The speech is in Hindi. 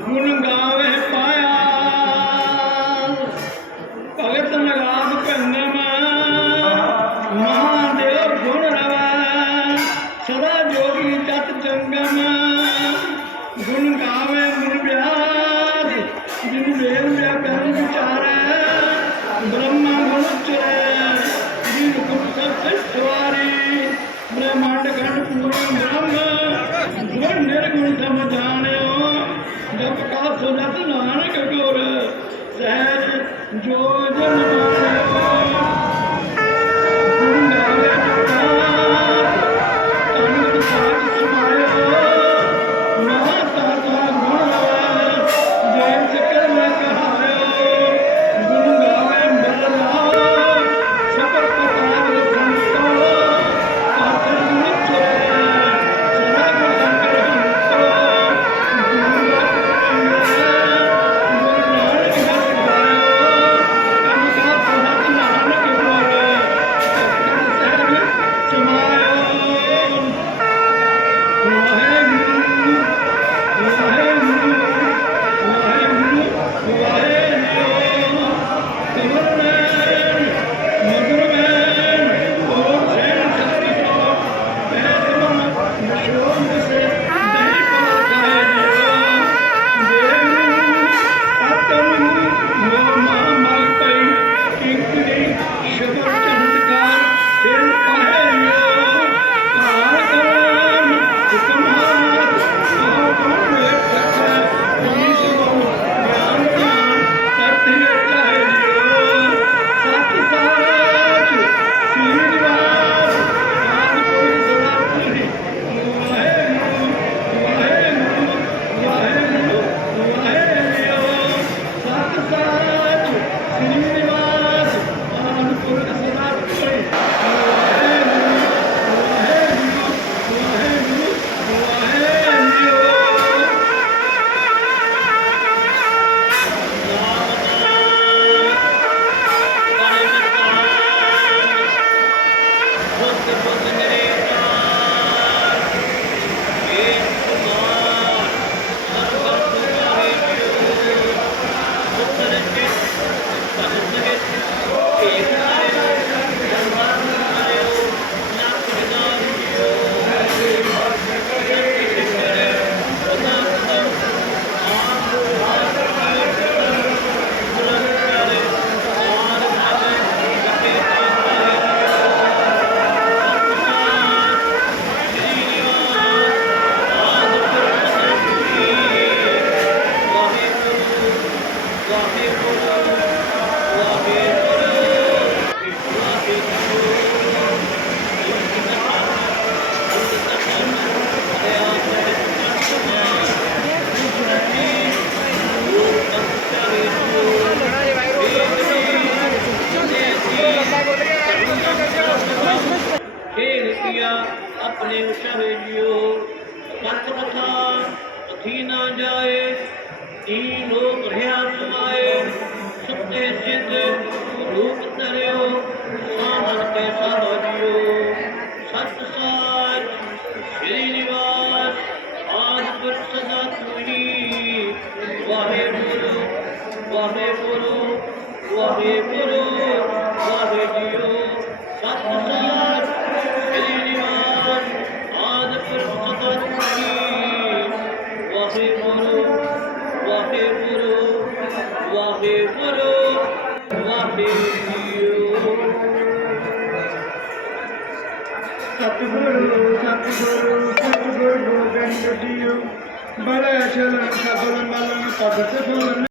गुण गावे पाए তাদেরকে তাদের থেকে अपने शहर पंथ कथ कथा थी ना जाए, तीन लोग रहा सुनाए सुते चित रूप धरियो सामन के सहजियो सत श्री निवास आज पर सदा तू वाहे गुरु वाहे गुरु वाहे गुरु গুরু ওয়াহে গুরু ওয়াহে Happy Guru, Happy Guru, Happy Guru, Guru, Guru, Guru, Guru, Guru, Guru, Guru, Guru, Guru, Guru,